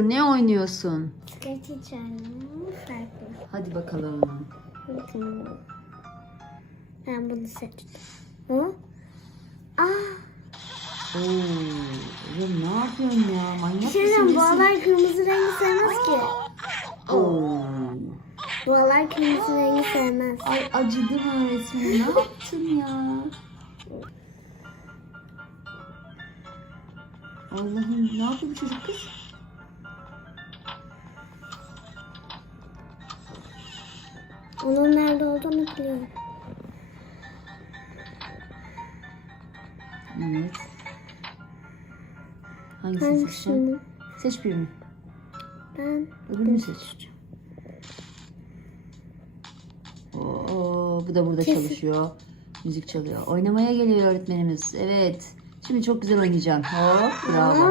Ne oynuyorsun? İçerim. Farklı. Hadi bakalım. Bakın. Ben bunu seçtim. Hı? Oo, oğlum ne yapıyorsun ya? Manyak mısın? şeyden nesin? boğalar kırmızı rengi sevmez ki. Oo. Boğalar kırmızı rengi sevmez. Ay acıdı mı öğretmenim? Ne yaptın ya? Allah'ım ne yapıyor bu çocuk kız? Onun nerede olduğunu biliyorum. Evet. Hangisini seçeceksin? Seç birini. Ben Öbürünü seç. Oo, bu da burada Kesin. çalışıyor. Müzik çalıyor. Oynamaya geliyor öğretmenimiz. Evet. Şimdi çok güzel oynayacağım. Hop, bravo.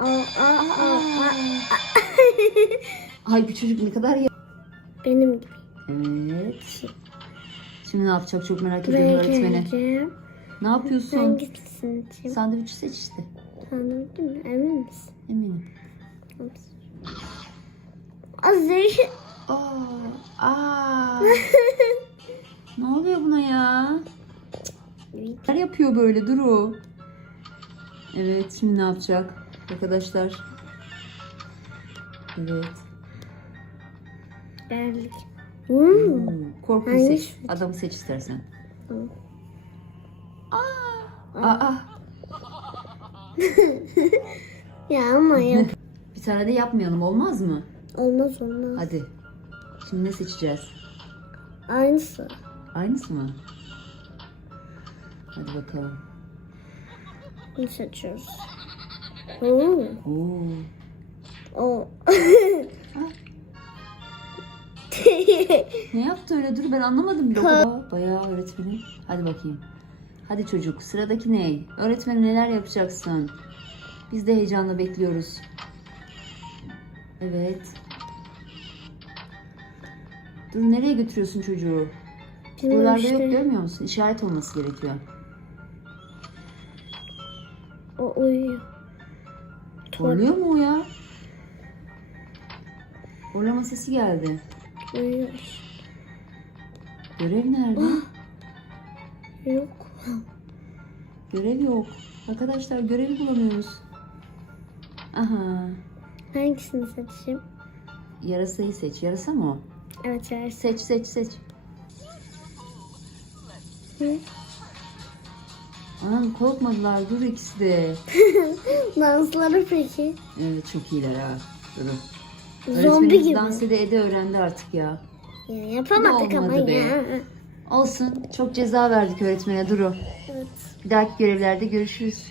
Aa, aa, aa, aa. Ay bu çocuk ne kadar ya. Benim gibi. Evet. Şimdi ne yapacak çok merak ediyorum Buraya öğretmeni. geleceğim. Ne yapıyorsun? Hangisini seçeyim? Sandviçi seç işte. Değil mi? Emin misin? Eminim. Az zehir. Aa, aa. ne oluyor buna ya? Neler yapıyor böyle Duru? Evet şimdi ne yapacak arkadaşlar? Evet. Berlik. Hmm. Korkuyu Hangisi? seç. Adamı seç istersen. Tamam. Aa, aa. Ya ama ya. Bir tane de yapmayalım olmaz mı? olmaz olmaz. Hadi. Şimdi ne seçeceğiz? Aynısı. Aynısı mı? Hadi bakalım. Bunu seçiyoruz. Oo. Oo. O. Ne yaptı öyle dur ben anlamadım bile. Bayağı öğretmenim. Hadi bakayım. Hadi çocuk sıradaki ne? Öğretmenim neler yapacaksın? Biz de heyecanla bekliyoruz. Evet. Dur nereye götürüyorsun çocuğu? Bilmiyorum Buralarda işte. yok görmüyor musun? İşaret olması gerekiyor. O uyuyor. Horluyor mu o ya? Horlama sesi geldi. Uyuyor. Görev nerede? Yok. Görev yok. Arkadaşlar görevi bulamıyoruz. Aha. Hangisini seçeyim? Yarasayı seç. Yarasa mı o? Evet evet. Seç seç seç. Hı? Korkmadılar. Dur ikisi de. Dansları peki? Evet çok iyiler ha. Durun. Zombi gibi. dans ede ede öğrendi artık ya. Ya, yapamadık ama be. ya. Olsun. Çok ceza verdik öğretmene Duru. Evet. Bir dahaki görevlerde görüşürüz.